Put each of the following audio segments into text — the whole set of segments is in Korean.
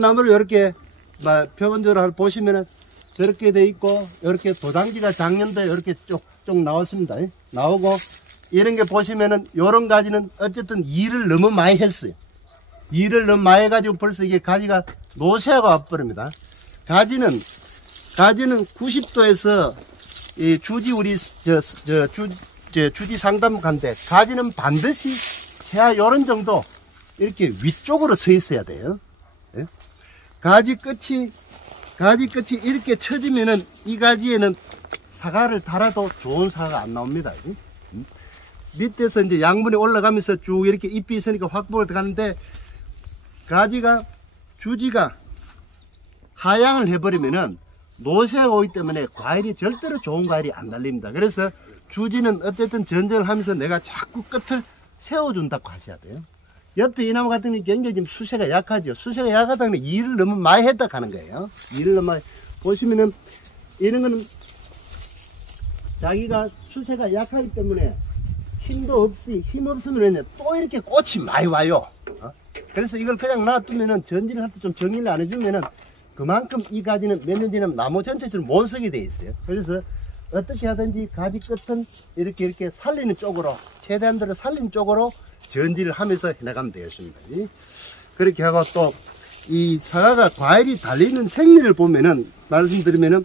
나무를 이렇게 표본적으로 보시면은 저렇게 돼 있고, 이렇게 도장지가 작년도에 이렇게 쪽쪽 나왔습니다. 나오고, 이런 게 보시면은 요런 가지는 어쨌든 일을 너무 많이 했어요. 일을 너무 많이 해가지고 벌써 이게 가지가 노쇠하고 와버립니다. 가지는 90도에서 이 주지 우리 주지 상담가인데, 가지는 반드시 세아 요런 정도 이렇게 위쪽으로 서 있어야 돼요. 예? 가지 끝이 이렇게 처지면은 이 가지에는 사과를 달아도 좋은 사과가 안 나옵니다. 밑에서 이제 양분이 올라가면서 쭉 이렇게 잎이 있으니까 확보를 가는데, 주지가 하향을 해버리면은 노쇠가 오기 때문에 과일이 절대로 좋은 과일이 안 달립니다. 그래서 주지는 어쨌든 전쟁을 하면서 내가 자꾸 끝을 세워준다고 하셔야 돼요. 옆에 이 나무 같은 경우는 굉장히 지금 수세가 약하죠. 수세가 약하다는 건 일을 너무 많이 했다 하는 거예요. 일을 너무 많이. 보시면은 이런 거는 자기가 수세가 약하기 때문에 힘 없으면 또 이렇게 꽃이 많이 와요. 그래서 이걸 그냥 놔두면은 전지를 할 때 좀 정리를 안 해주면은 그만큼 이 가지는 몇 년 지나면 나무 전체처럼 못 서게 돼 있어요. 그래서 어떻게 하든지 가지 끝은 이렇게 살리는 쪽으로, 최대한 대로 살리는 쪽으로 전지를 하면서 해나가면 되겠습니다. 그렇게 하고, 또 이 사과가 과일이 달리는 생리를 보면은, 말씀드리면은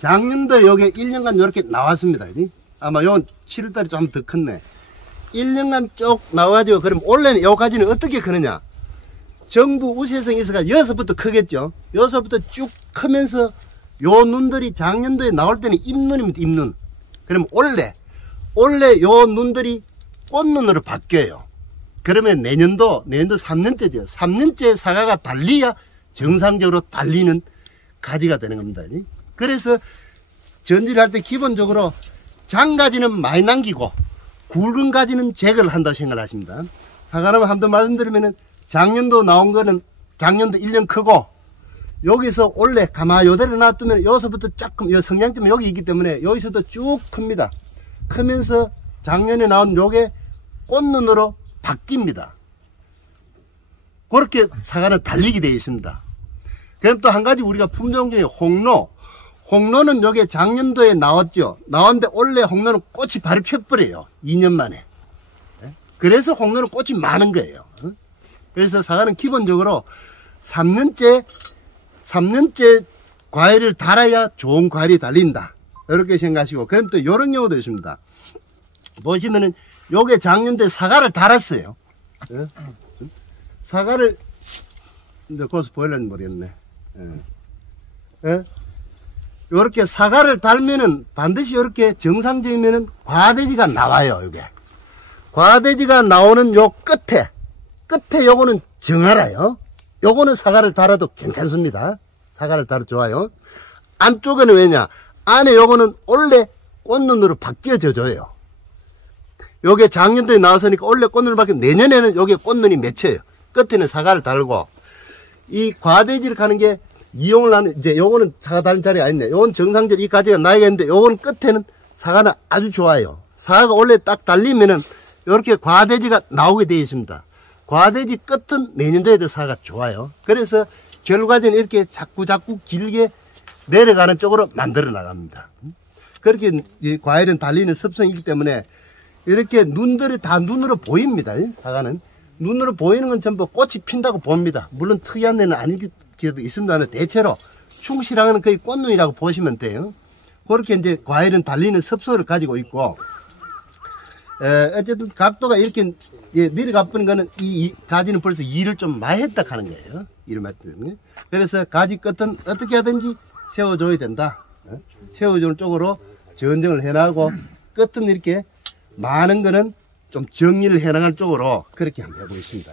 작년도에 여기 1년간 이렇게 나왔습니다. 아마 요 7월달에 좀 더 컸네. 1년간 쭉 나와가지고, 그럼 올해는 요 가지는 어떻게 크느냐? 정부 우세성이 있어가 여기서부터 크겠죠. 여기서부터 쭉 크면서 요 눈들이 작년도에 나올 때는 잎눈입니다. 잎눈. 그럼 올해 요 눈들이 꽃눈으로 바뀌어요. 그러면 내년도 3년째죠. 3년째 사과가 달리야 정상적으로 달리는 가지가 되는 겁니다. 그래서 전지를 할 때 기본적으로 장가지는 많이 남기고 굵은 가지는 제거를 한다고 생각을 하십니다. 사과나무 한번 말씀드리면은 작년도 나온 거는 작년도 1년 크고, 여기서 올해 가만히 요대로 놔두면 여기서부터 조금 성장점이 여기 있기 때문에 여기서도 쭉 큽니다. 크면서 작년에 나온 요게 꽃눈으로 바뀝니다. 그렇게 사과는 달리게 되어 있습니다. 그럼 또 한 가지 우리가 품종 중에 홍로는 요게 작년도에 나왔죠. 나왔는데 올해 홍로는 꽃이 바로 펴버려요. 2년 만에. 그래서 홍로는 꽃이 많은 거예요. 그래서 사과는 기본적으로 3년째 과일을 달아야 좋은 과일이 달린다. 이렇게 생각하시고, 그럼 또 이런 경우도 있습니다. 보시면은 요게 작년도에 사과를 달았어요. 사과를 이제 거기서 보일는지 모르겠네. 요렇게 사과를 달면은 반드시 이렇게 정상적이면은 과대지가 나와요. 요게 과대지가 나오는 요 끝에 요거는 정하라요. 요거는 사과를 달아도 괜찮습니다. 사과를 달아도 좋아요. 안쪽에는 왜냐? 안에 요거는 원래 꽃눈으로 바뀌어져요. 요게 작년도에 나왔으니까 원래 꽃눈으로 바뀌어, 내년에는 요게 꽃눈이 맺혀요. 끝에는 사과를 달고, 이 과대지를 가는 게 이용을 하는, 이제 요거는 사과 다른 자리가 아니네. 요건 정상적으로 이 가지가 나야겠는데, 요건 끝에는 사과는 아주 좋아요. 사과가 원래 딱 달리면은 요렇게 과대지가 나오게 되어 있습니다. 과대지 끝은 내년도에도 사과가 좋아요. 그래서 결과적으로 이렇게 자꾸 길게 내려가는 쪽으로 만들어 나갑니다. 그렇게 이 과일은 달리는 습성이 있기 때문에 이렇게 눈들이 다 눈으로 보입니다. 사과는 눈으로 보이는 건 전부 꽃이 핀다고 봅니다. 물론 특이한 데는 아니기도 있습니다만 대체로 충실한 거의 꽃눈이라고 보시면 돼요. 그렇게 이제 과일은 달리는 습성을 가지고 있고, 어쨌든 각도가 이렇게 내려가 버린 거는 이 가지는 벌써 일을 좀 많이 했다 하는 거예요. 일을 많이 했다. 그래서 가지 끝은 어떻게 하든지 세워줘야 된다. 세워주는 쪽으로 전정을 해나가고, 끝은 이렇게 많은 거는 좀 정리를 해나갈 쪽으로 그렇게 한번 해보고 있습니다.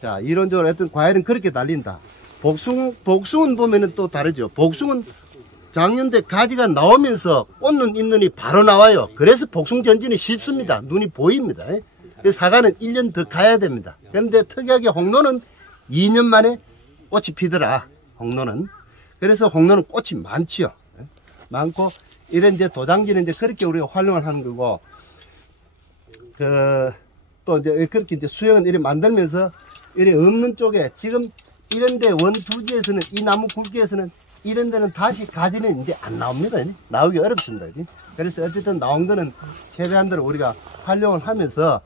자, 이론적으로 하여튼 과일은 그렇게 달린다. 복숭은 보면은 또 다르죠. 복숭은 작년도에 가지가 나오면서 꽃눈, 잎눈이 바로 나와요. 그래서 복숭 전지는 쉽습니다. 눈이 보입니다. 사과는 1년 더 가야 됩니다. 그런데 특이하게 홍로는 2년 만에 꽃이 피더라. 홍로는. 그래서 홍로는 꽃이 많지요. 많고, 이런 이제 도장지는 이제 그렇게 우리가 활용을 하는 거고, 또 이제 그렇게 이제 수영은 이렇게 만들면서 이렇게 없는 쪽에 지금 이런데 원두지에서는, 이 나무 굵기에서는 이런 데는 다시 가지는 이제 안 나옵니다. 나오기 어렵습니다. 그래서 어쨌든 나온 거는 최대한대로 우리가 활용을 하면서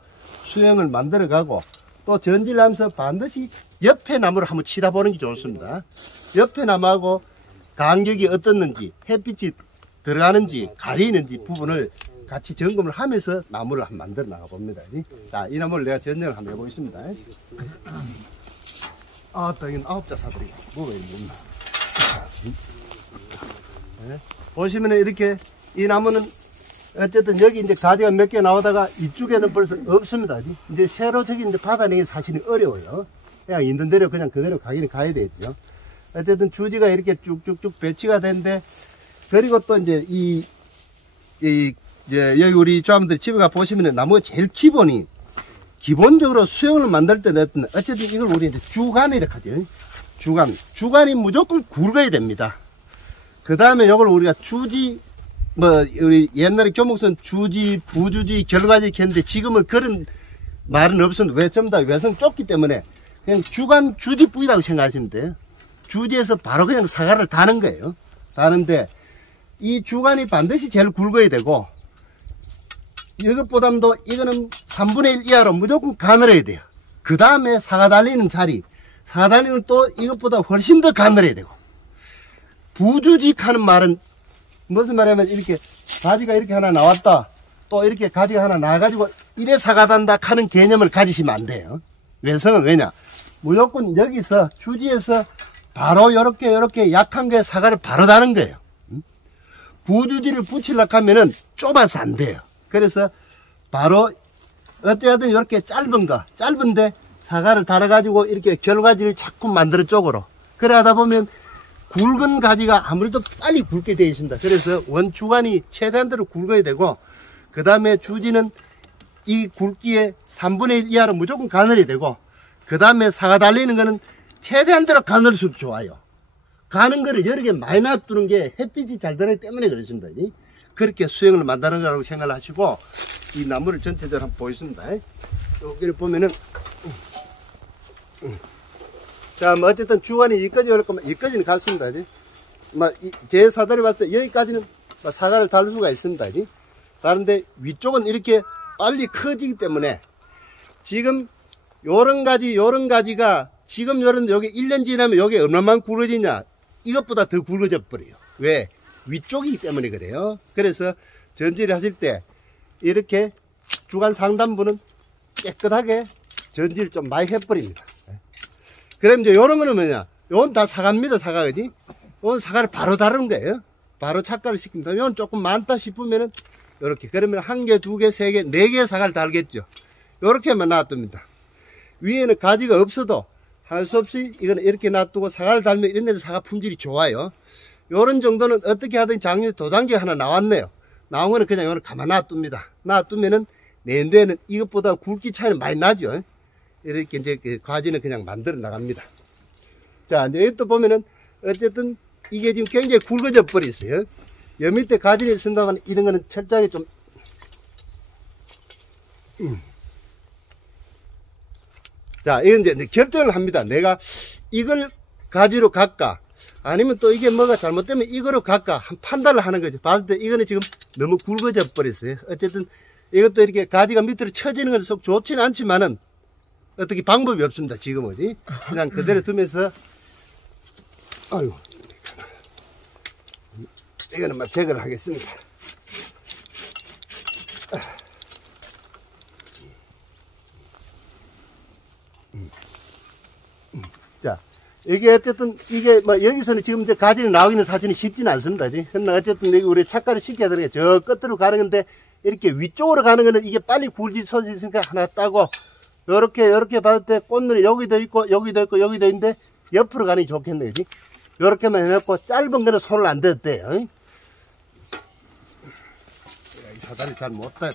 수영을 만들어 가고, 또 전질하면서 반드시 옆에 나무를 한번 치다 보는 게 좋습니다. 옆에 나무하고 간격이 어떻는지, 햇빛이 들어가는지 가리는지 부분을 같이 점검을 하면서 나무를 한번 만들어 나가 봅니다. 자, 이 나무를 내가 전쟁을 한번 해보겠습니다. 아, 또 이건 9자 사들이 뭐가 있나. 네. 보시면은 이렇게 이 나무는 어쨌든 여기 이제 가지가 몇 개 나오다가 이쪽에는 벌써 없습니다. 이제 새로 저기 이제 받아내기 사실은 어려워요. 그냥 있는 대로 그냥 그대로 가기는 가야 되겠죠. 어쨌든 주지가 이렇게 쭉쭉쭉 배치가 된데, 그리고 또 이제 이제 여기 우리 조합원들 집에 가 보시면은 나무가 제일 기본적으로 수영을 만들 때는 어쨌든 이걸 우리 이제 주간이라고 하죠. 주간이 무조건 굵어야 됩니다. 그 다음에 이걸 우리가 주지, 우리 옛날에 교목선 주지, 부주지, 결과지 이렇게 했는데, 지금은 그런 말은 없었는데, 왜 전부 다 외성 좁기 때문에 그냥 주간 주지 뿌이라고 생각하시면 돼요. 주지에서 바로 그냥 사과를 다는 거예요. 다는데, 이 주간이 반드시 제일 굵어야 되고, 이것보다도 이거는 3분의 1 이하로 무조건 가늘어야 돼요. 그 다음에 사과 달리는 자리, 사과 달리는 또 이것보다 훨씬 더 가늘어야 되고, 부주직 하는 말은 무슨 말이냐면, 이렇게 가지가 이렇게 하나 나왔다, 또 이렇게 가지가 하나 나와가지고 이래 사과 단다 하는 개념을 가지시면 안 돼요. 외성은 왜냐? 무조건 여기서 주지에서 바로 요렇게 약한 게 사과를 바로 다는 거예요. 부주지를 붙이려고 하면은 좁아서 안 돼요. 그래서 바로 어찌하든 이렇게 짧은데 사과를 달아가지고 이렇게 결과지를 자꾸 만들어 쪽으로. 그래 하다 보면 굵은 가지가 아무래도 빨리 굵게 되어 있습니다. 그래서 원주간이 최대한대로 굵어야 되고, 그 다음에 주지는 이 굵기에 3분의 1 이하로 무조건 가늘어야 되고, 그 다음에 사과 달리는 거는 최대한대로 가늘수록 좋아요. 가는 거를 여러 개 많이 놔두는 게 햇빛이 잘 들어가기 때문에 그렇습니다. 그렇게 수영을 만드는 거라고 생각을 하시고, 이 나무를 전체적으로 한번 보겠습니다. 여기를 보면은, 자, 뭐 어쨌든 주간이 여기까지 올 거면 여기까지는 갔습니다. 제 사다리 봤을 때 여기까지는 사과를 달 수가 있습니다. 다른데 위쪽은 이렇게 빨리 커지기 때문에, 지금 요런 가지가 지금 여기 1년 지나면 여기 얼마만 굵어지냐, 이것보다 더 굵어져 버려요. 왜? 위쪽이기 때문에 그래요. 그래서 전지를 하실 때 이렇게 주간 상단부는 깨끗하게 전지를 좀 많이 해버립니다. 그럼 이제 요런 거는 뭐냐, 요건 다 사과입니다. 사과, 그지? 요건 사과를 바로 다루는 거예요. 바로 착과를 시킵니다. 요건 조금 많다 싶으면은 요렇게, 그러면 1개, 2개, 3개, 4개의 사과를 달겠죠. 요렇게만 놔둡니다. 위에는 가지가 없어도 할 수 없이 이거는 이렇게 놔두고 사과를 달면 이런 데는 사과 품질이 좋아요. 요런 정도는 어떻게 하든 작년에 도장지가 하나 나왔네요. 나온 거는 그냥 요걸 가만 놔둡니다. 놔두면은 내년에는 이것보다 굵기 차이는 많이 나죠. 이렇게 이제 과지는 그냥 만들어 나갑니다. 자, 이제 여기 또 보면은 어쨌든 이게 지금 굉장히 굵어져 버렸어요. 여 밑에 가지를 쓴다면 이런 거는 철저하게 좀 자, 이건 이제 결정을 합니다. 내가 이걸 가지로 갈까, 아니면 또 이게 뭐가 잘못되면 이거로 갈까, 한 판단을 하는 거죠. 봤을 때 이거는 지금 너무 굵어져 버렸어요. 어쨌든 이것도 이렇게 가지가 밑으로 쳐지는 건 속 좋지는 않지만은 어떻게 방법이 없습니다. 지금 어지 그냥 그대로 두면서, 아이고, 이거는 막 제거를 하겠습니다. 자, 이게 어쨌든 이게 뭐 여기서는 지금 이제 가지를 나오기는 사실은 쉽지는 않습니다. 그러나 어쨌든 여기 우리 착과를 시켜야 되는 게 저 끝으로 가는 건데, 이렇게 위쪽으로 가는 거는 이게 빨리 굵지 서 있으니까 하나 따고, 요렇게 봤을 때 꽃눈이 여기도 있고 여기도 있고 여기도 있는데 옆으로 가는 게 좋겠네요. 요렇게만 해놓고 짧은 거는 손을 안 대도 돼요. 이 사다리 잘 못 따.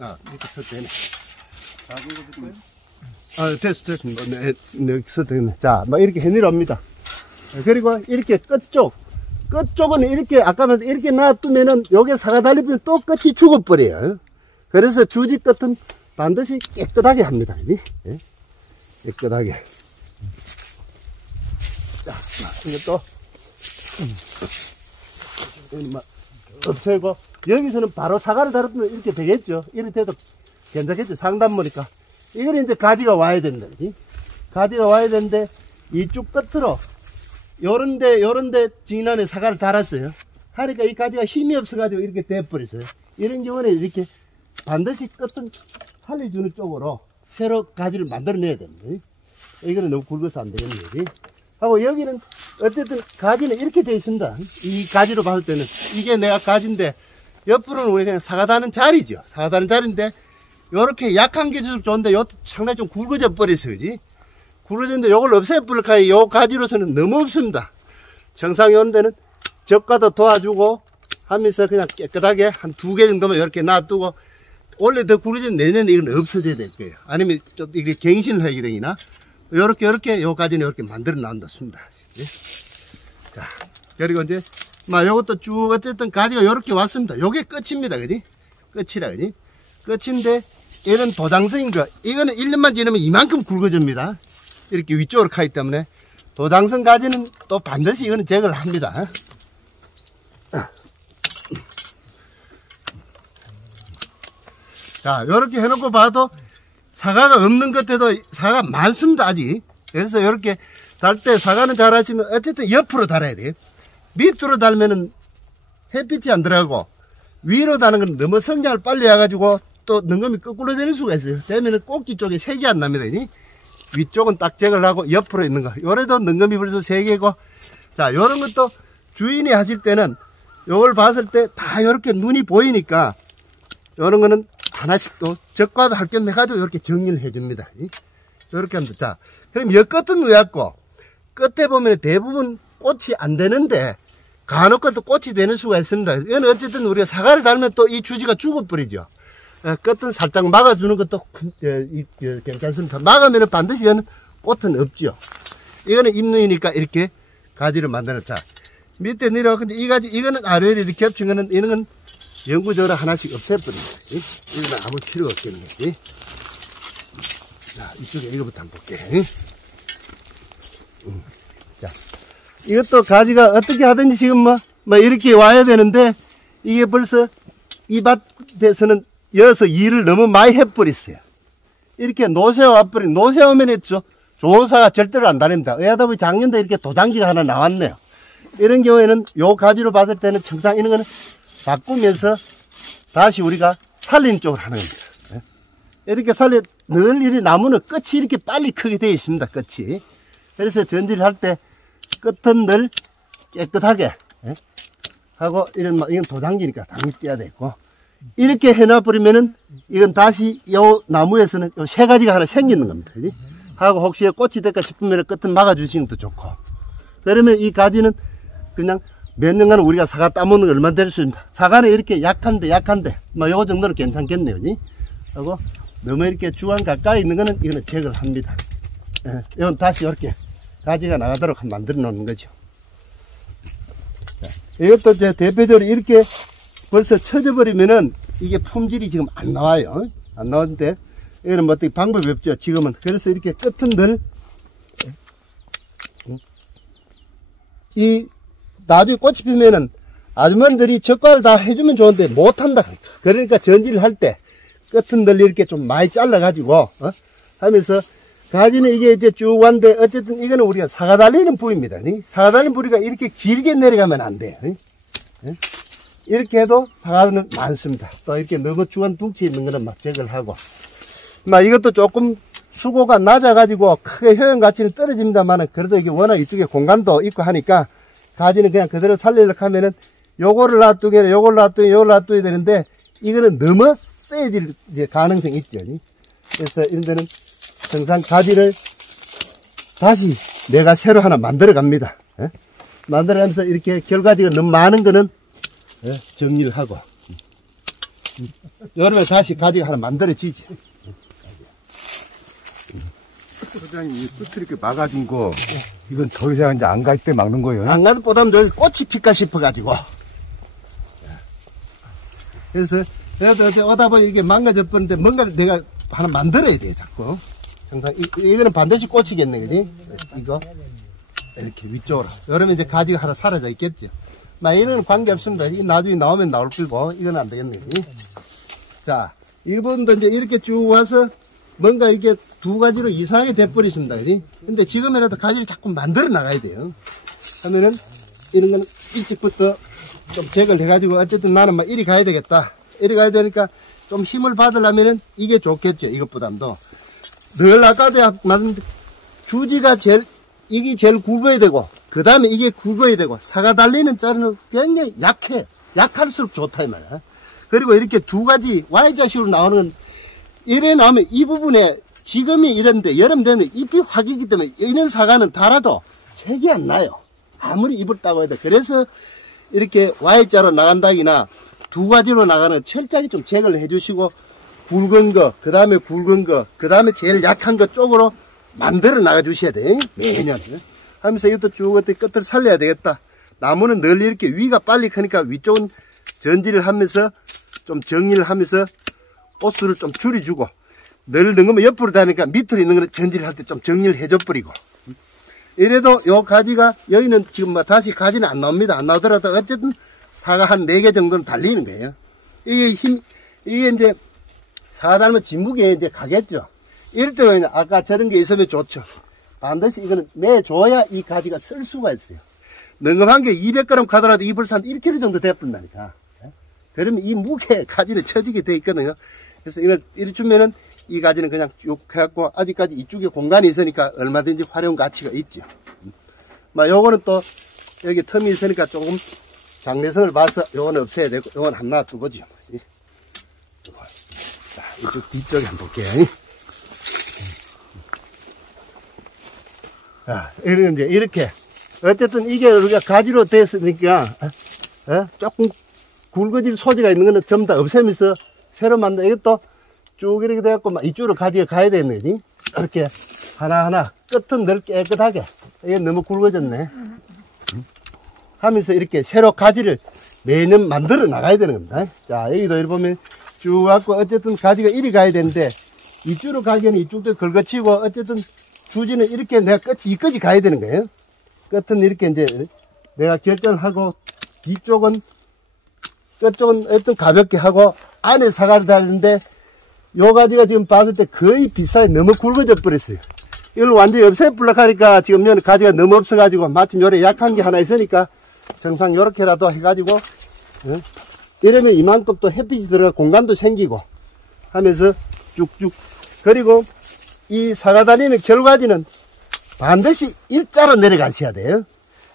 아, 이렇게 써도 되네. 아, 됐어. 네, 여기 써도 되네. 자, 막 이렇게 해내랍니다. 그리고 이렇게 끝쪽은 이렇게, 아까 말한 이렇게 놔두면은 여기에 사과 달리면 또 끝이 죽어버려요. 그래서 주지 끝은 반드시 깨끗하게 합니다. 그지? 예? 깨끗하게. 자, 이것도 없애고, 여기서는 바로 사과를 다루면 이렇게 되겠죠. 이렇게 돼도 괜찮겠죠. 상단모니까. 이거는 이제 가지가 와야 된다. 그지? 가지가 와야 되는데, 이쪽 끝으로, 요런데 지난해 사과를 달았어요. 하니까 이 가지가 힘이 없어가지고 이렇게 돼버렸어요. 이런 경우는 이렇게 반드시 끝은 살려주는 쪽으로 새로 가지를 만들어내야 됩니다. 이거는 너무 굵어서 안 되겠네요. 하고 여기는 어쨌든 가지는 이렇게 되어 있습니다. 이 가지로 봤을 때는 이게 내가 가지인데 옆으로는 우리 그냥 사과 다는 자리죠. 사과 다는 자리인데 요렇게 약한 게 좋은데 요 상당히 좀 굵어져 버렸어요. 그지? 굵어졌는데 요걸 없애버릴 카이 요 가지로서는 너무 없습니다. 정상이 오는 데는 적과도 도와주고 하면서 그냥 깨끗하게 한 2개 정도만 이렇게 놔두고 원래 더 굵어지면 내년에 이건 없어져야 될 거예요. 아니면 좀 이렇게 갱신을 하게 되나 요렇게 요 가지는 이렇게 만들어 나온다습니다. 자, 그리고 이제 요것도 쭉 어쨌든 가지가 요렇게 왔습니다. 요게 끝입니다. 그지? 끝이라 그지? 끝인데 얘는 도장성인 거 이거는 1년만 지나면 이만큼 굵어집니다. 이렇게 위쪽으로 가기 때문에 도장성 가지는 또 반드시 이거는 제거를 합니다. 자, 요렇게 해놓고 봐도 사과가 없는 것에도 사과가 많습니다, 아직. 그래서 이렇게 달 때 사과는 잘 하시면 어쨌든 옆으로 달아야 돼요. 밑으로 달면은 햇빛이 안 들어가고 위로 다는 건 너무 성장을 빨리 해가지고 또 능금이 거꾸로 되는 수가 있어요. 되면은 꼭지 쪽에 색이 안 납니다. 위쪽은 딱 제거를 하고 옆으로 있는 거. 요래도 능금이 벌써 3개고. 자, 요런 것도 주인이 하실 때는 요걸 봤을 때 다 요렇게 눈이 보이니까 요런 거는 하나씩 또 적과도 할 겸 해가지고 이렇게 정리를 해줍니다. 이렇게 합니다. 자, 그럼 여 끝은 왜 왔고, 끝에 보면 대부분 꽃이 안 되는데, 간혹 또 꽃이 되는 수가 있습니다. 이건 어쨌든 우리가 사과를 달면 또 이 주지가 죽어버리죠. 끝은 살짝 막아주는 것도 괜찮습니다. 막으면 반드시 얘는 꽃은 없죠. 이거는 잎눈이니까 이렇게 가지를 만들었자. 밑에 내려와. 근데 이 가지, 이거는 아래에 이렇게 겹친 거는, 이런 건 영구적으로 하나씩 없애버리는 거지. 이거는 아무 필요가 없겠는 거지. 자, 이쪽에 이거부터 한번 볼게. 자, 이것도 가지가 어떻게 하든지 지금 뭐 이렇게 와야 되는데, 이게 벌써 이 밭에서는 여기서 일을 너무 많이 해버렸어요. 이렇게 노쇠 와버린, 노쇠 오면 했죠. 좋은 사가 절대로 안 다닙니다. 의하다 보니 작년도 이렇게 도장지가 하나 나왔네요. 이런 경우에는 요 가지로 봤을 때는 청상 이런 거는 바꾸면서 다시 우리가 살리는 쪽으로 하는 겁니다. 이렇게 늘 이 나무는 끝이 이렇게 빨리 크게 되어 있습니다. 끝이. 그래서 전지를 할 때 끝은 늘 깨끗하게 하고 이건 도장지니까 당연히 떼야 되고 이렇게 해놔버리면은 이건 다시 요 나무에서는 요 3가지가 하나 생기는 겁니다. 그지? 하고 혹시 꽃이 될까 싶으면 끝은 막아주시는 것도 좋고 그러면 이 가지는 그냥 몇 년간 우리가 사과 따먹는 거 얼마나 될 수 있습니다. 사과는 이렇게 약한데 요거 정도는 괜찮겠네요. 그지? 하고 너무 이렇게 주안 가까이 있는 거는 이거는 제거를 합니다. 이건 다시 이렇게 가지가 나가도록 만들어 놓는 거죠. 자, 이것도 제 대표적으로 이렇게 벌써 쳐져 버리면은 이게 품질이 지금 안 나와요. 안 나오는데 이거는 뭐 어떻게 방법이 없죠. 지금은. 그래서 이렇게 끝은 늘 이 나중에 꽃이 피면은 아주머니들이 적과를 다 해주면 좋은데 못한다. 그러니까 전지를 할 때 끝은 늘 이렇게 좀 많이 잘라가지고 하면서 가지는 이게 이제 쭉 왔는데 어쨌든 이거는 우리가 사과 달리는 부위입니다. 사과 달리는 부위가 이렇게 길게 내려가면 안 돼요. 이렇게 해도 사과는 많습니다. 또 이렇게 너무 중간 둥치 있는 거는 막 제거를 하고 이것도 조금 수고가 낮아가지고 크게 효용 가치는 떨어집니다만은 그래도 이게 워낙 이쪽에 공간도 있고 하니까 가지는 그냥 그대로 살리려고 하면은 요거를 놔두게 요걸 놔둬야 되는데 이거는 너무 세질 이제 가능성이 있죠. 그래서 이런 데는 정상 가지를 다시 내가 새로 하나 만들어 갑니다. 만들어 가면서 이렇게 결가지가 너무 많은 거는 정리를 하고 여름에 다시 가지가 하나 만들어지지. 소장님, 이 끝을 이렇게 막아준 거, 이건 더 이상 이제 안 갈 때 막는 거예요? 안 가도 보다는 여기 꽃이 필까 싶어가지고. 그래서, 그래도 어제 오다 보니 이게 망가져 버렸는데 뭔가를 내가 하나 만들어야 돼, 자꾸. 항상 이거는 반드시 꽂히겠네, 그지? 이거 이렇게 위쪽으로. 그러면 이제 가지가 하나 사라져 있겠죠. 막 이런 관계 없습니다. 이 나중에 나오면 나올 거고 이건 안 되겠네, 그지? 자, 이 부분도 이제 이렇게 쭉 와서 뭔가 이렇게 두 가지로 이상하게 돼버리십니다, 그지? 근데 지금이라도 가지를 자꾸 만들어 나가야 돼요. 하면은 이런 거는 일찍부터 좀 제거를 해가지고 어쨌든 나는 막 이리 가야 되겠다. 이리 가야 되니까 좀 힘을 받으려면은 이게 좋겠죠. 이것보담도. 늘 아까도 말한 주지가 이게 제일 굵어야 되고, 그 다음에 이게 굵어야 되고, 사가 달리는 자루는 굉장히 약해. 약할수록 좋다, 이 말이야. 그리고 이렇게 두 가지 Y자식으로 나오는, 이래 나오면 이 부분에 지금이 이런데 여름 되면 잎이 확 익기 때문에 이런 사과는 달아도 색이 안 나요. 아무리 잎을 따고 해도. 그래서 이렇게 Y자로 나간다기나 두 가지로 나가는 철저하게 좀 제거를 해주시고, 굵은 거, 그 다음에 굵은 거, 그 다음에 제일 약한 거 쪽으로 만들어 나가 주셔야 돼. 매년. 하면서 이것도 쭉 어떻게 끝을 살려야 되겠다. 나무는 늘 이렇게 위가 빨리 크니까 위쪽은 전지를 하면서 좀 정리를 하면서 호수를 좀 줄여주고, 늘 넣은 거면 옆으로 다니까 밑으로 있는 거는 전지를 할 때 좀 정리를 해줘버리고. 이래도 요 가지가, 여기는 지금 뭐 다시 가지는 안 나옵니다. 안 나오더라도 어쨌든 사과 한 4개 정도는 달리는 거예요. 이게 이제 사과 달면 진무게에 이제 가겠죠. 이럴 때는 아까 저런 게 있으면 좋죠. 반드시 이거는 매줘야 이 가지가 쓸 수가 있어요. 능금한 게 200g 가더라도 이 불산 1kg 정도 돼버린다니까. 그러면 이 무게에 가지는 처지게 돼 있거든요. 그래서 이걸 이리 주면은 이 가지는 그냥 쭉 해갖고 아직까지 이쪽에 공간이 있으니까 얼마든지 활용 가치가 있죠. 요거는 또 여기 틈이 있으니까 조금 장래성을 봐서 요거는 없애야 되고 요건 하나 놔두고죠. 자, 이쪽 뒤쪽에 한번 볼게요. 자, 이제 이렇게 어쨌든 이게 우리가 가지로 됐으니까 조금 굵어질 소지가 있는 거는 전부 다 없애면서 새로 만든 이것도 쭉 이렇게 돼갖고 막 이쪽으로 가지가 가야 되는 거지. 이렇게 하나하나 끝은 늘 깨끗하게. 이게 너무 굵어졌네. 하면서 이렇게 새로 가지를 매년 만들어 나가야 되는 겁니다. 자, 여기도 이렇게 보면 쭉 갖고 어쨌든 가지가 이리 가야 되는데 이쪽으로 가기에는 이쪽도 긁어치고 어쨌든 주지는 이렇게 내가 끝이 이까지 가야 되는 거예요. 끝은 이렇게 이제 내가 결정하고 뒤쪽은 끝쪽은 어떤 가볍게 하고 안에 사과를 달리는데 요 가지가 지금 봤을 때 거의 비싸게 너무 굵어져 버렸어요. 이걸 완전히 없애버려 하니까 지금 여기 가지가 너무 없어가지고 마침 요래 약한 게 하나 있으니까 정상 요렇게라도 해가지고 이러면 이만큼 또 햇빛이 들어가 공간도 생기고 하면서 쭉쭉. 그리고 이 사과 달리는 결과지는 반드시 일자로 내려가셔야 돼요.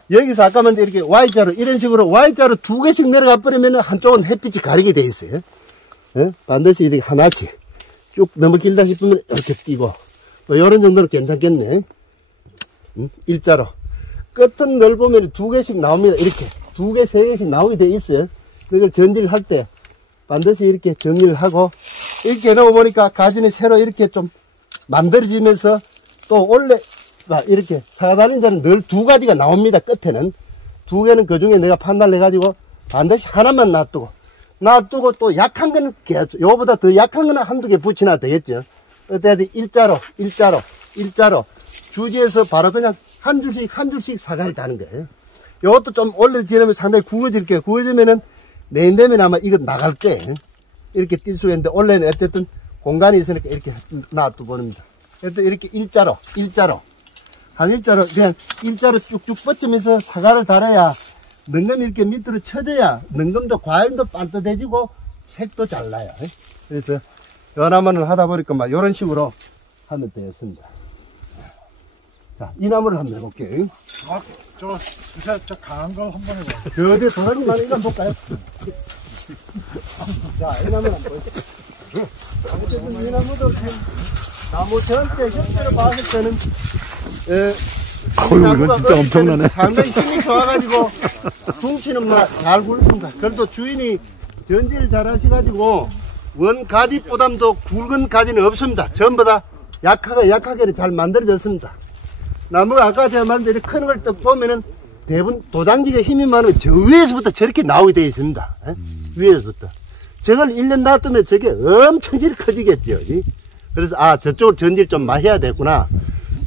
여기서 아까 먼저 이렇게 Y자로 이런 식으로 Y자로 두 개씩 내려가 버리면 한쪽은 햇빛이 가리게 돼 있어요. 반드시 이렇게 하나씩 쭉 너무 길다 싶으면 이렇게 띄고 요런 정도는 괜찮겠네. 일자로 끝은 넓으면 두 개씩 나옵니다. 이렇게 두 개, 세 개씩 나오게 돼 있어요. 그걸 전지를 할 때 반드시 이렇게 정리를 하고 이렇게 해놓고 보니까 가지는 새로 이렇게 좀 만들어지면서 또 원래 이렇게 사과 달린 자는 늘 두 가지가 나옵니다. 끝에는 두 개는 그 중에 내가 판단을 해가지고 반드시 하나만 놔두고 또 약한 거는 요거보다 더 약한 거는 한두 개 붙이나 되겠죠. 어때야지 일자로 주지에서 바로 그냥 한 줄씩 사과를 다는 거예요. 요것도 좀 올려 지르면 상당히 구워질 거예요. 구워지면은 내년 되면 아마 이거 나갈 때 이렇게 뛸 수가 있는데 원래는 어쨌든 공간이 있으니까 이렇게 놔두고 봅니다. 그래서 이렇게 일자로 한 일자로 그냥 일자로 쭉쭉 뻗으면서 사과를 달아야 능금이 이렇게 밑으로 쳐져야 능금도 과일도 반듯해지고 색도 잘 나요. 그래서 연화만을 하다 보니까 막 이런 식으로 하면 되었습니다. 자, 이 나무를 한번 해볼게요. 저 강한 거 한번 해봐요. 저기 도사님만 이거 한번 볼까요? 자, 이 나무를 한번 보여주세요. 어쨌든 이 나무도 지금 나무 전체 형태로 봤을 때는 이건 진짜 엄청나네. 상당히 힘이 좋아가지고 둥치는 잘 굵습니다. 그래도 주인이 전지를 잘 하셔가지고 원 가지보담도 굵은 가지는 없습니다. 전부 다 약하게 잘 만들어졌습니다. 나무가 아까 제가 말한 대로 큰 걸 딱 보면은 대부분 도장지가 힘이 많으면 저 위에서부터 저렇게 나오게 되어 있습니다. 위에서부터. 저걸 1년 놔두면 저게 엄청 커지겠죠. 그래서 저쪽으로 전지를 좀 많이 해야 되구나.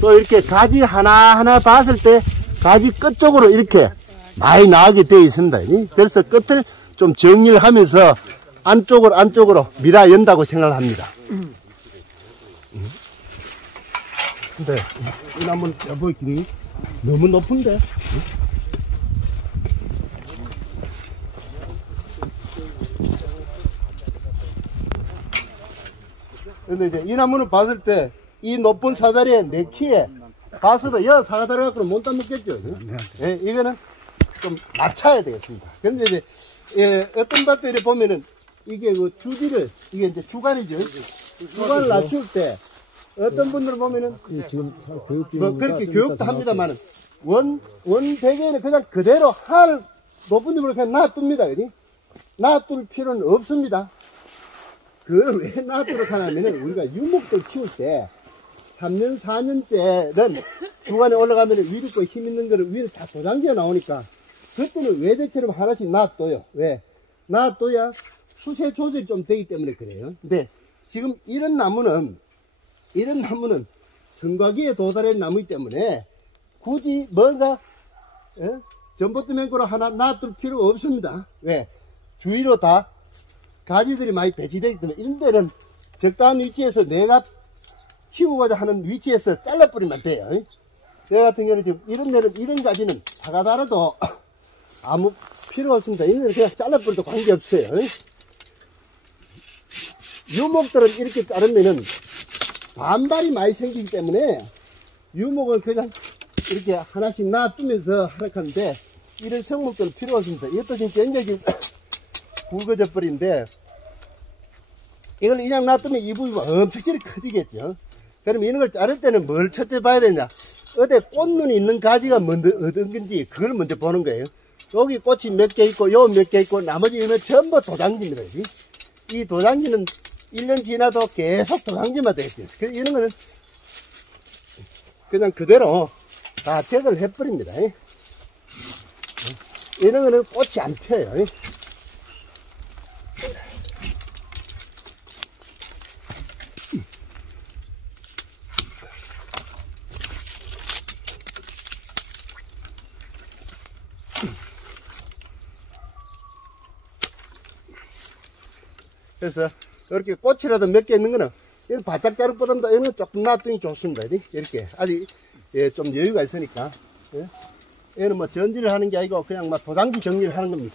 또 이렇게 가지 하나하나 봤을 때 가지 끝쪽으로 이렇게 많이 나오게 되어 있습니다. 그래서 끝을 좀 정리를 하면서 안쪽으로 밀어 연다고 생각을 합니다. 근데 이 나무는 여보 길이 너무 높은데. 근데 이제 이 나무는 봤을 때 이 높은 사다리에 내 키에 봐서도 여 사다리 갖고는 못 따먹겠죠. 예, 이거는 좀 낮춰야 되겠습니다. 근데 이제 어떤 밭들이 보면은 이게 그 주지를 이게 이제 주간이죠. 주간을 낮출 때 어떤 분들은 보면은 뭐 그렇게 교육도 합니다만은 원백에는 그냥 그대로 할 높은 집으로 그냥 놔둡니다. 그지? 놔둘 필요는 없습니다. 그걸 왜 놔두도록 하냐면은 우리가 유목들 키울 때 3년, 4년째는 중간에 올라가면 위로 거 힘 있는 거는 위로 다 도장지가 나오니까 그때는 외대처럼 하나씩 놔둬요. 왜? 놔둬야 수세 조절이 좀 되기 때문에 그래요. 근데 지금 이런 나무는 성과기에 도달한 나무이기 때문에 굳이 뭔가 전봇대 맹고로 하나 놔둘 필요 없습니다. 왜? 주위로 다 가지들이 많이 배치되기 때문에 이런 데는 적당한 위치에서 내가 키우고자 하는 위치에서 잘라버리면 돼요. 내 같은 경우는 지금 이런 데는 이런 가지는 사과 달아도 아무 필요 없습니다. 이런 데는 그냥 잘라버려도 관계없어요. 유목들은 이렇게 자르면은 반발이 많이 생기기 때문에 유목을 그냥 이렇게 하나씩 놔두면서 하락하는데 이런 성목들은 필요 없습니다. 이것도 지금 굉장히 굵어져 버린데 이걸 그냥 놔두면 이 부위가 엄청나게 커지겠죠. 그럼 이런 걸 자를 때는 뭘 첫째 봐야 되냐? 어디 꽃눈이 있는 가지가 먼저 어떤 건지 그걸 먼저 보는 거예요. 여기 꽃이 몇 개 있고 요 몇 개 있고 나머지 이면 전부 도장지입니다. 이 도장지는 1년 지나도 계속 도장지만 되겠죠. 이런 거는 그냥 그대로 다 제거를 해버립니다. 이런 거는 꽃이 안 펴요. 그래서 이렇게 꽃이라도 몇 개 있는 거는 이런 바짝 자르보다도 이런 거 조금 놔두니 좋습니다. 이렇게 아직 좀 여유가 있으니까. 얘는 뭐 전지를 하는 게 아니고 그냥 막 도장지 정리를 하는 겁니다.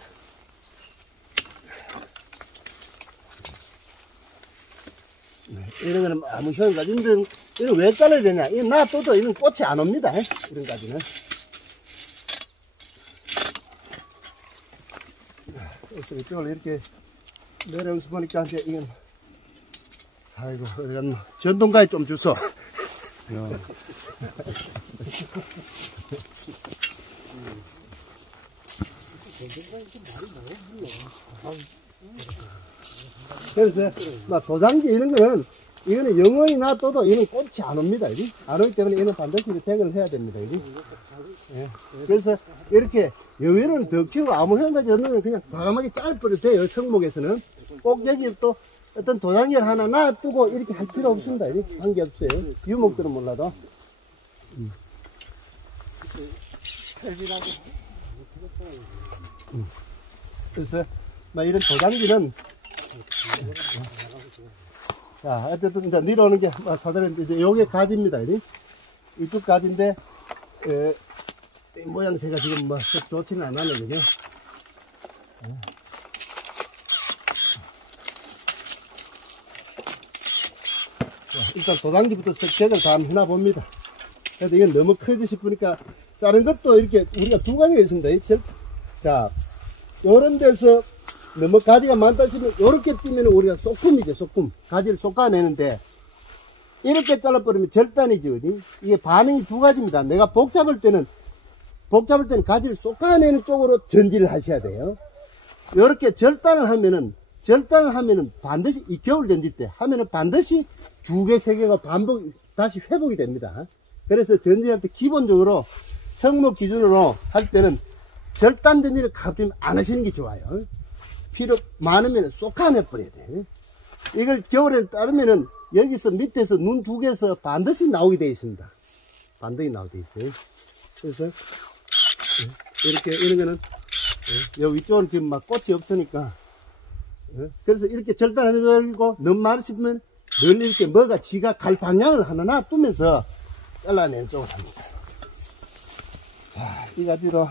이런 거는 아무 효과가 없는데 이건 왜 잘라야 되냐? 이건 놔둬도 이런 꽃이 안 옵니다. 이런 가지는. 그래서 이쪽을 이렇게 내려오면서 보니까 이제 이건 아이고 이건 전동가에 좀 주소. 그래서 막 도장지 이런 거는 이거는 영원히 놔둬도 이는 꽃이 안 옵니다. 안 오기 때문에 이는 반드시 제거를 해야 됩니다. 예. 그래서 이렇게 여기는 더 키우고 아무 현가지 없는 그냥 과감하게 짧아도 돼요. 성목에서는 꼭 여기 또 어떤 도장지를 하나 놔두고 이렇게 할 필요 없습니다. 관계없어요. 유목들은 몰라도. 그래서 막 이런 도장지는 자 어쨌든 이제 내려오는 게 사다리 이제 요게 가지입니다. 이쪽 가지인데 모양새가 지금 뭐 좋지는 않았네요. 그죠? 일단 도장지부터 제거를 다 한번 해놔봅니다. 그래도 이건 너무 크지 싶으니까 자른 것도 이렇게 우리가 두 가지가 있습니다. 자, 요런 데서 너무 가지가 많다 싶으면 요렇게 뛰면 우리가 소금이죠. 소금. 가지를 솎아내는데 이렇게 잘라버리면 절단이죠. 어디? 이게 반응이 두 가지입니다. 내가 복잡할 때는 가지를 솎아내는 쪽으로 전지를 하셔야 돼요. 요렇게 절단을 하면은 반드시 이 겨울 전지 때 하면은 반드시 두 개, 세 개가 다시 회복이 됩니다. 그래서 전지할 때 기본적으로 성목 기준으로 할 때는 절단 전지를 가끔 안 하시는 게 좋아요. 필요 많으면 쏙아내버려야 돼. 이걸 겨울에 따르면은 여기서 밑에서 눈 두 개에서 반드시 나오게 되어 있습니다. 반드시 나오게 되어 있어요. 그래서 이렇게 이런 거는 여기 위쪽은 지금 막 꽃이 없으니까 그래서 이렇게 절단하지 말고 너무 많이 씹으면 늘 이렇게 뭐가 지가 갈 방향을 하나 놔두면서 잘라낸 쪽을 합니다. 자, 이 가지로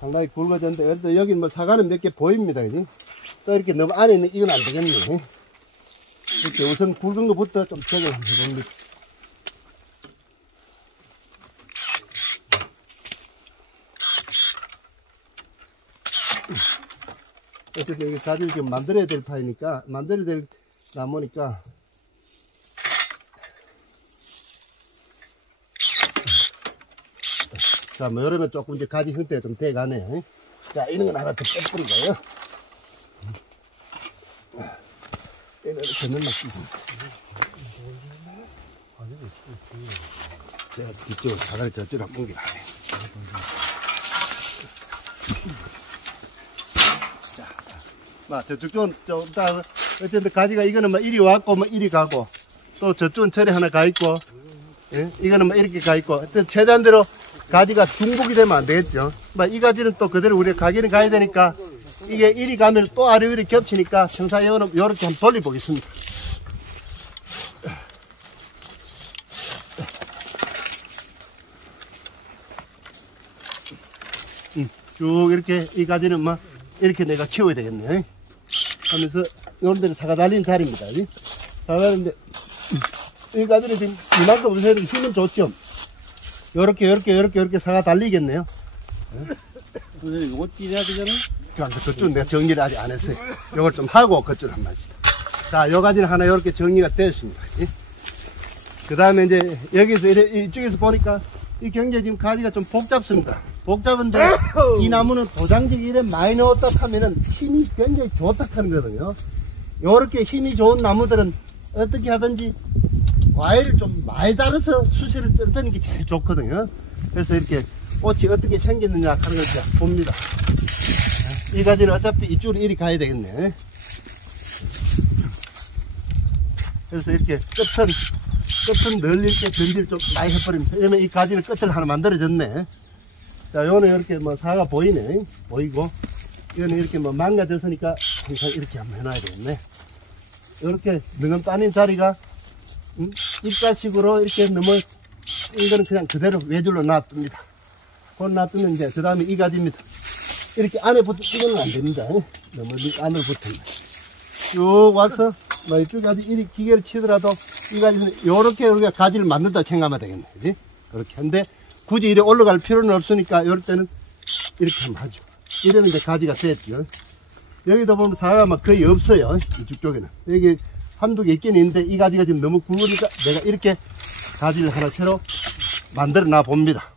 상당히 굵어졌는데 그래도 여기 뭐 사과는 몇 개 보입니다. 그지? 또 이렇게 너무 안에 있는 이건 안 되겠네. 이렇게 우선 굵은 것부터 좀 적용을 해봅니다. 어쨌든 여기 가지를 지금 만들어야 될 파이니까, 만들어야 될 나무니까, 자, 뭐, 여러면 조금 이제 가지 형태가 좀 돼가네요. 자, 이런 건 하나 더 빼버리고요. 이런 거 넣어놨습니다. 제가 뒤쪽으로 사다리 저쪽으로 한번 옮겨놔요. 자, 저쪽 좀 어쨌든 가지가 이거는 뭐 이리 왔고 뭐 이리 가고 또 저쪽은 철에 하나 가 있고, 예? 이거는 뭐 이렇게 가 있고, 하여튼 최대한대로 가지가 중복이 되면 안 되겠죠. 뭐 이 가지는 또 그대로 우리가 가기는 가야 되니까 이게 이리 가면 또 아래 위로 겹치니까 청사형은 이렇게 한번 돌려보겠습니다. 쭉 이렇게 이 가지는 뭐 이렇게 내가 키워야 되겠네 하면서 요런 데는 사과 달린 자리입니다. 사과 달린데 이 가지는 지금 이만큼 없어야 되는 힘은 좋죠. 요렇게 사과 달리겠네요. 선생님 이거 띠려야 되잖아요? 그쪽 내가 정리를 아직 안 했어요. 요걸 좀 하고 그쪽을 한번 합시다. 자, 요 가지는 하나 요렇게 정리가 됐습니다. 그 다음에 이제 여기서 이쪽에서 보니까 이 경제 지금 가지가 좀 복잡습니다. 복잡한데 이 나무는 도장지기 이래 많이 넣었다 하면은 힘이 굉장히 좋다 하는 거거든요. 요렇게 힘이 좋은 나무들은 어떻게 하든지 과일을 좀 많이 달아서 수시를 뜯는 게 제일 좋거든요. 그래서 이렇게 꽃이 어떻게 생겼느냐 하는 걸 봅니다. 이 가지는 어차피 이쪽으로 이리 가야 되겠네. 그래서 이렇게 끝은 늘 이렇게 전지를 좀 많이 해버립니다. 왜냐면 이 가지를 끝을 하나 만들어졌네. 자, 요는 이렇게 뭐 사가 보이네. 보이고, 이거는 이렇게 뭐 망가졌으니까 항상 이렇게 한번 해놔야 되겠네. 이렇게 능엄 따는 자리가, 입가식으로 이렇게 너무, 이거는 그냥 그대로 외줄로 놔둡니다. 그걸 놔두면 이제, 그 다음에 이 가지입니다. 이렇게 안에 이거는 안 됩니다. 너무 안으로 붙습니다. 쭉 와서, 뭐 이쪽까지 이리 기계를 치더라도, 이 가지는 요렇게 우리가 가지를 만든다 생각하면 되겠네. 그지? 그렇게 한데, 굳이 이래 올라갈 필요는 없으니까, 이럴 때는 이렇게 한번 하죠. 이러면 이제 가지가 됐죠. 여기다 보면 사과가 막 거의 없어요. 이쪽 쪽에는. 여기 한두 개 있긴 있는데, 이 가지가 지금 너무 굵으니까 내가 이렇게 가지를 하나 새로 만들어 놔 봅니다.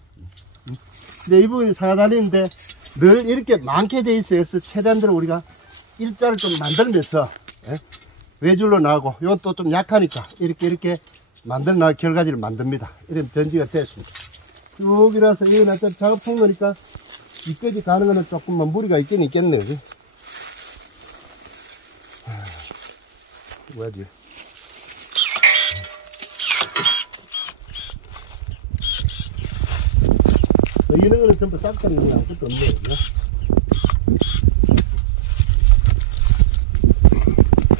근데 이 부분이 사과 달리는데, 늘 이렇게 많게 돼 있어요. 그래서 최대한대로 우리가 일자를 좀 만들면서, 외줄로 나오고, 이건 또 좀 약하니까, 이렇게 만들어 놔 결과지를 만듭니다. 이러면 전지가 됐습니다. 쭉 이라서, 이건 어차피 작업한 거니까, 이까지 가는 거는 조금만 무리가 있긴 있겠네, 그지? 뭐야지? 이런 거는 전부 싹 다는 게 아무것도 없네요.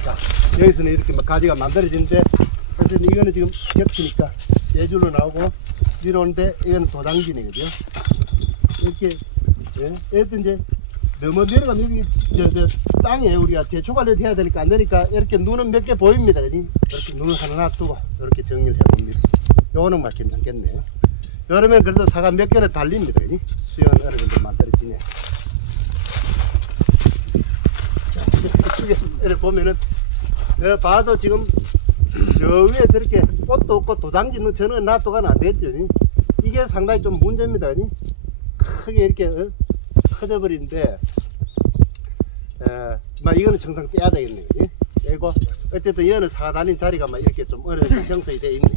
자, 여기서는 이렇게 막 가지가 만들어지는데, 그래서 이거는 지금 겹치니까 예줄로 나오고, 위로 오는데, 이거는 도장지네, 그죠? 이렇게, 얘도 이제, 너무 내려가면 여기, 땅에 우리가 대초관리를 해야 되니까 안 되니까, 이렇게 눈은 몇 개 보입니다, 그지? 이렇게 눈을 하나 놔두고, 이렇게 정리를 해봅니다. 요거는 막 괜찮겠네요. 여름엔 그래도 사과 몇 개를 달립니다. 수영은 어느 정도 만들어지네. 자, 이쪽에 이렇게 보면은, 봐도 지금 저 위에 저렇게 꽃도 없고 도장지 저는 놔두고는 안 되겠죠. 이게 상당히 좀 문제입니다. 크게 이렇게 커져버리는데, 막 이거는 정상 빼야 되겠네요. 빼고, 어쨌든 얘는 사과 달린 자리가 막 이렇게 좀 어느 정도 형성이 되어 있네.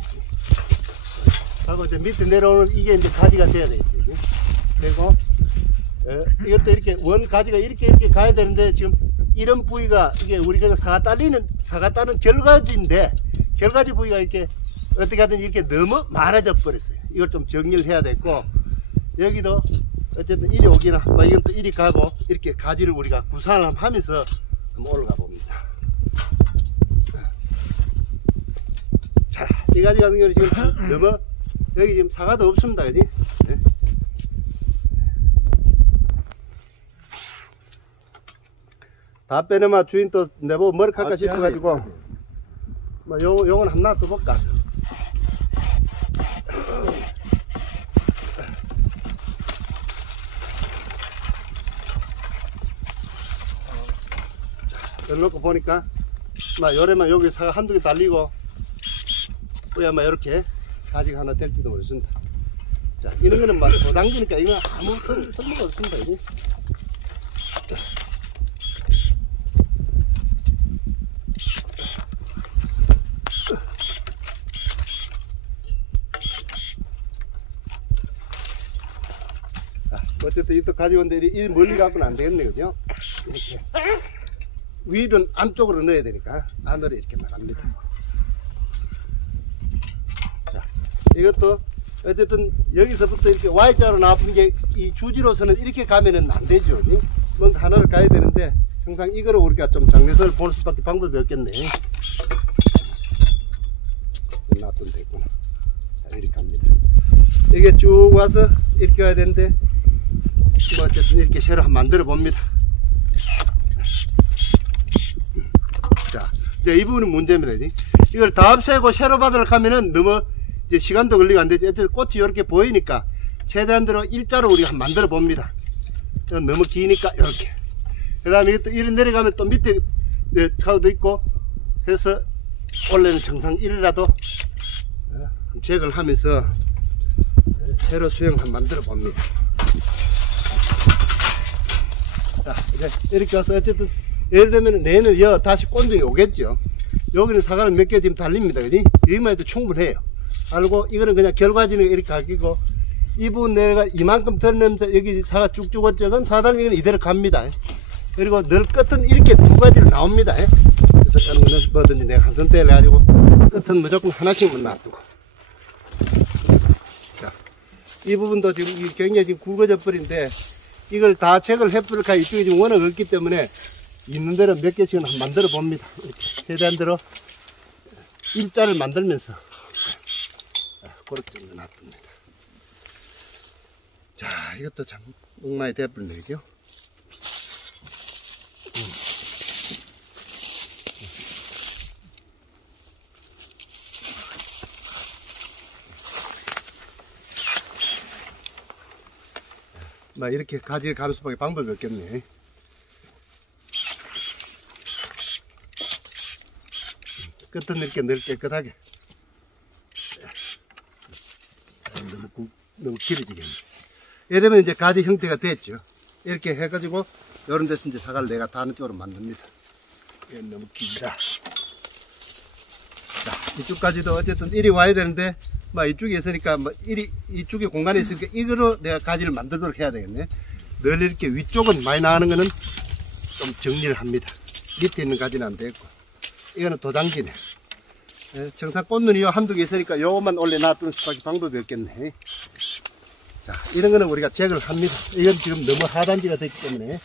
하고 이제 밑에 내려오는 이게 이제 가지가 돼야 되겠죠. 그리고 이것도 이렇게 원 가지가 이렇게 가야 되는데 지금 이런 부위가 이게 우리가 사과 따는 결과지인데 결과지 부위가 이렇게 어떻게 하든 이렇게 너무 많아져 버렸어요. 이걸 좀 정리를 해야 되고, 여기도 어쨌든 이리 오기나 뭐 이건 또 이리 가고, 이렇게 가지를 우리가 구상을 하면서 한번 올라가 봅니다. 자, 이 가지 같은 경우는 지금 너무 여기 지금 사과도 없습니다, 그지? 네. 다 빼내면 주인 또 내보고 머리칼까 싶어가지고, 뭐 요건 하나 또 볼까? 자, 놓고 보니까, 막 요래만 여기 사과 한두 개 달리고, 또 아마 이렇게 가지가 하나 될지도 모르겠습니다. 자, 이런 거는 막 도당기니까 이건 아무 쓸모가 없습니다. 이게. 어쨌든 이또 가져온데 이 멀리 갖고는 안 되겠네, 그죠? 이렇게 위는 안쪽으로 넣어야 되니까 안으로 이렇게 나갑니다. 자, 이것도 어쨌든 여기서부터 이렇게 Y자로 나쁜 게 이 주지로서는 이렇게 가면은 안 되죠. 뭔가 하나를 가야 되는데 항상 이거를 우리가 좀 장래선을 볼 수밖에 방법이 없겠네. 놔두면 되구나. 자, 이렇게 갑니다. 이게 쭉 와서 이렇게 가야 되는데, 뭐 어쨌든 이렇게 새로 한번 만들어 봅니다. 자, 이제 이 부분은 문제입니다. 이걸 다 없애고 새로 받으러 가면은 너무 이제 시간도 걸리고 안 되지. 어쨌든 꽃이 이렇게 보이니까 최대한대로 일자로 우리가 한번 만들어 봅니다. 너무 기니까 이렇게. 그 다음에 또 이리 내려가면 또 밑에 차우도 있고 해서 원래는 정상 1이라도 제거를 하면서 새로 수영 한번 만들어 봅니다. 자, 이제 이렇게 와서 어쨌든 예를 들면 내는 다시 꼰둥이 오겠죠. 여기는 사과는 몇 개 지금 달립니다. 그지? 여기만 해도 충분해요. 알고 이거는 그냥 결과지는 이렇게 갈기고, 이 부분 내가 이만큼 덜면서 여기 사과 쭉쭉 어쩌건 사단계는 이대로 갑니다. 그리고 늘 끝은 이렇게 두 가지로 나옵니다. 그래서 이런 거는 뭐든지 내가 한 손대를 해가지고 끝은 무조건 하나씩만 놔두고. 자, 이 부분도 지금 굉장히 지금 굵어져 버린데, 이걸 다 체크를 해버릴까 이쪽에 지금 워낙 없기 때문에 있는 대로 몇 개씩은 한번 만들어 봅니다. 이렇게 최대한 대로 일자를 만들면서 그렇게 정도 놔둡니다. 자, 이것도 참 엉망이 되어버리네, 그죠? 막 이렇게 가지를 가는 수밖에 방법이 없겠네. 끝은 이렇게 늘 깨끗하게. 너무 길어지겠네. 이러면 이제 가지 형태가 됐죠. 이렇게 해가지고 이런 데서 이제 사과를 내가 다른 쪽으로 만듭니다. 이건 너무 길다. 자, 이쪽까지도 어쨌든 이리 와야 되는데, 막 이쪽에 있으니까, 뭐 이쪽에 공간에 있으니까 이거로 내가 가지를 만들도록 해야 되겠네. 늘 이렇게 위쪽은 많이 나가는 거는 좀 정리를 합니다. 밑에 있는 가지는 안 되겠고. 이거는 도장지네. 정상 꽂는 이유 한두 개 있으니까 요것만 올려 놔두는 수밖에 방법이 없겠네. 자, 이런 거는 우리가 제거를 합니다. 이건 지금 너무 하단지가 됐기 때문에.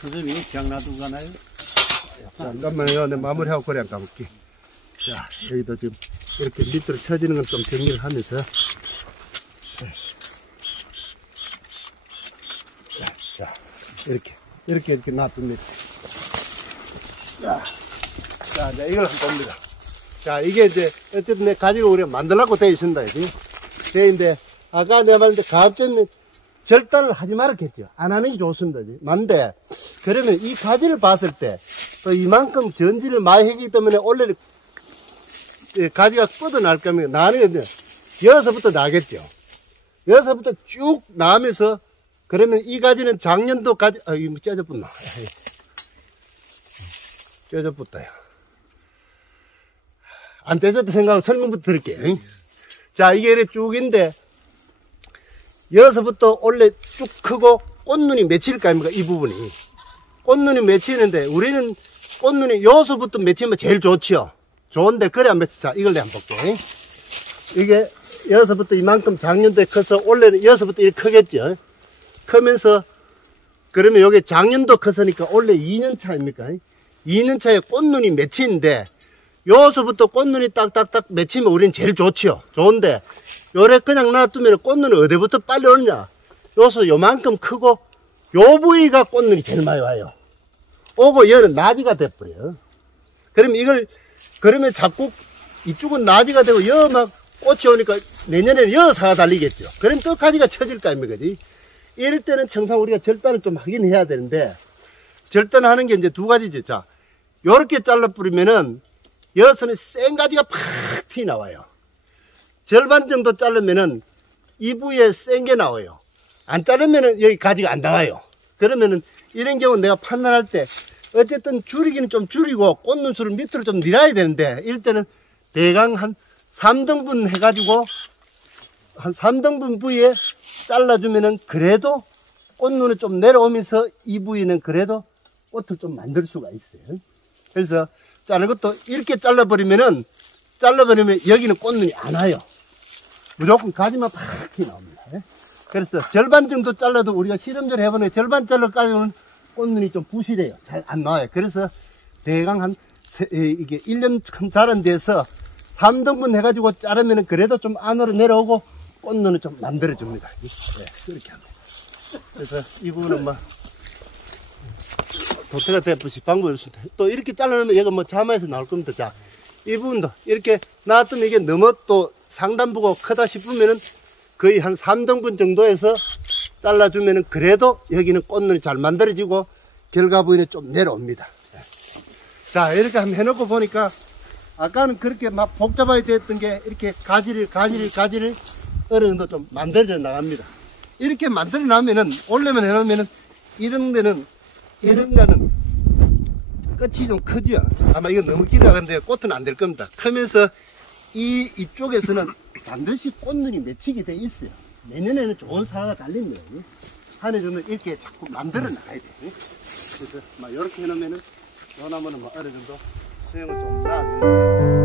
선생님, 이거 그냥 놔두고 가나요? 잠깐만요. 내 마무리하고 그래 안 가볼게. 자, 여기도 지금 이렇게 밑으로 쳐지는 건 좀 정리를 하면서. 자, 이렇게 놔둡니다. 자, 이제 이걸 한번 봅니다. 자, 이게 이제 어쨌든 내 가지를 우리가 만들라고 되어 있습니다. 되어 있는데, 아까 내가 말했는데 가급적이면 절단을 하지 말았겠죠. 안 하는 게 좋습니다. 맞는데, 그러면 이 가지를 봤을 때, 또 이만큼 전지를 많이 했기 때문에 원래 가지가 뻗어날 겁니다. 나는 여기서부터 나겠죠. 여기서부터 쭉 나면서, 그러면 이 가지는 작년도 가지, 이거 째져붙나. 째져붙다요. 안 째졌다 생각하고 설명부터 드릴게요. 자, 이게 이렇게 쭉인데, 여기서부터 원래 쭉 크고 꽃눈이 맺힐 거 아닙니까? 이 부분이. 꽃눈이 맺히는데, 우리는 꽃눈이 여기서부터 맺히면 제일 좋지요. 좋은데, 그래 안 맺혀. 자, 이걸 내가 한번 볼게. 이게 여기서부터 이만큼 작년도에 커서, 원래는 여기서부터 이렇게 크겠죠. 크면서, 그러면 여기 작년도 컸으니까 원래 2년 차입니까? 2년 차에 꽃눈이 맺히는데, 여기서부터 꽃눈이 딱딱딱 맺히면 우린 제일 좋지요. 좋은데, 요래 그냥 놔두면 꽃눈이 어디부터 빨리 오느냐? 여기서 요만큼 크고, 요 부위가 꽃눈이 제일 많이 와요. 오고 얘는 나지가 돼버려요. 그러면 자꾸 이쪽은 나지가 되고, 여 막 꽃이 오니까 내년에는 여 사가 달리겠죠. 그럼 또 가지가 처질 거 아닙니까? 이럴 때는 청상 우리가 절단을 좀 하긴 해야 되는데, 절단하는 게 이제 두 가지죠. 자, 요렇게 잘라버리면은, 여기서는 센 가지가 팍 튀어나와요. 절반 정도 자르면은 이 부위에 센 게 나와요. 안 자르면은 여기 가지가 안 나와요. 그러면은 이런 경우 내가 판단할 때 어쨌든 줄이기는 좀 줄이고 꽃눈술을 밑으로 좀 밀어야 되는데, 이럴 때는 대강 한 3등분 해가지고 한 3등분 부위에 잘라주면은 그래도 꽃눈이 좀 내려오면서 이 부위는 그래도 꽃을 좀 만들 수가 있어요. 그래서 자른 것도 이렇게 잘라버리면 여기는 꽃눈이 안 와요. 무조건 가지만 팍 나옵니다. 그래서 절반 정도 잘라도 우리가 실험적으로 해보는 절반 잘라까지는 꽃눈이 좀 부실해요. 잘 안 나와요. 그래서 대강 이게 1년 자란 데서 3등분 해가지고 자르면 그래도 좀 안으로 내려오고 꽃눈을 좀 만들어줍니다. 네, 이렇게 합니다. 그래서 이 부분은 뭐 도태가 되듯이 방법이 없습니다. 또 이렇게 잘라놓으면 얘가 뭐 자마에서 나올 겁니다. 자, 이 부분도 이렇게 놔두면 이게 너무 또 상단부가 크다 싶으면은 거의 한 3등분 정도에서 잘라주면은 그래도 여기는 꽃눈이 잘 만들어지고 결과 부위는 좀 내려옵니다. 자, 이렇게 한번 해놓고 보니까 아까는 그렇게 막 복잡하게 됐던 게 이렇게 가지를 어느 정도 좀 만들어져 나갑니다. 이렇게 만들어 놔면은 올려만 해놓으면은 이런 거는 끝이 좀 크죠. 아마 이거 너무 길어가는데 꽃은 안 될 겁니다. 크면서 이쪽에서는 반드시 꽃눈이 맺히게 돼 있어요. 내년에는 좋은 사과가 달립니다. 한 해 정도 이렇게 자꾸 만들어 나가야 돼. 그래서 막 이렇게 해놓으면은 요 나무는 뭐 어느 정도 수영을 좀 쌓아줍니다.